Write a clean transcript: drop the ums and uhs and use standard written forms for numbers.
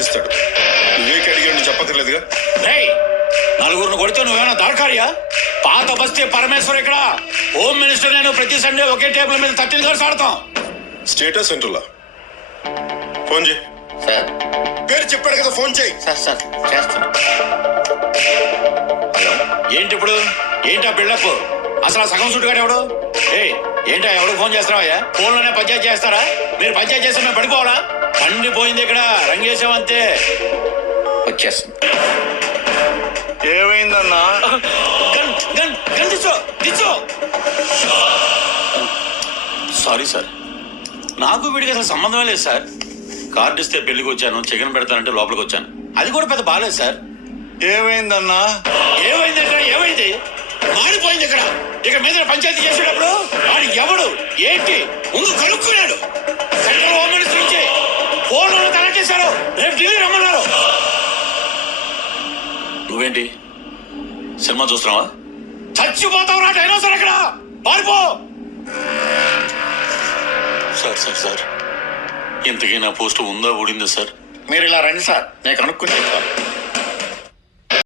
భరిస్తాడు. నువ్వేకి అడిగాడు చెప్పక్కర్లేదుగా. నలుగురిని కొడితే నువ్వేనా దరకారియా? పాత బస్తే పరమేశ్వర్ ఇక్కడ హోమ్ మినిస్టర్. నేను ప్రతి సండే ఒకే టేబుల్ మీద 13 గంటలు ఆడతాం. స్టేటస్ సెంటర్లా ఫోన్ చేయి. సార్ పేరు చెప్పాడు కదా, ఫోన్ చేయి. సార్ సార్ చేస్తాను. హలో, ఏంటి ఇప్పుడు? ఏంటా బిల్డప్? అసలు సగం సుట్టుగాడు ఎవడు? ఏంటా ఎవడు ఫోన్ చేస్తున్నావయ్యా? ఫోన్లోనే పంచాయతీ చేస్తారా? మీరు పంచాయతీ చేస్తే మేము పడిపోవాలా? పండి పోయింది ఇక్కడ, రంగేశామంతే. వచ్చేస్తాను. ఏమైందన్నా? సారీ సార్, నాకు వీడికి అసలు సంబంధమే లేదు సార్. కార్డు ఇస్తే పెళ్లికి వచ్చాను, చికెన్ పెడతానంటే లోపలికి వచ్చాను. అది కూడా పెద్ద బాలేదు సార్. ఏమైందన్నా? ఏమైంది ఇక్కడ? ఏమైంది? మాడిపోయింది ఇక్కడ. ఇక మీద పంచాయతీ చేసేటప్పుడు వాడు ఎవడు ఏంటి ముందు కనుక్కున్నాడు. సెంట్రల్ హోమ్ మినిస్టర్ నుంచి ఫోన్ కనెక్ట్ చేశారు. రేపు ఢిల్లీ రమ్మన్నారు. నువ్వేంటి సినిమా చూస్తున్నావా? చచ్చిపోతావు రా డైనోసార్. అక్కడ పారిపో. సార్ సార్ సార్, ఇంతకీ నా పోస్ట్ ఉందా ఊడిందా సార్? మీరు ఇలా రండి సార్, నేను కనుక్కుని చెప్తాను.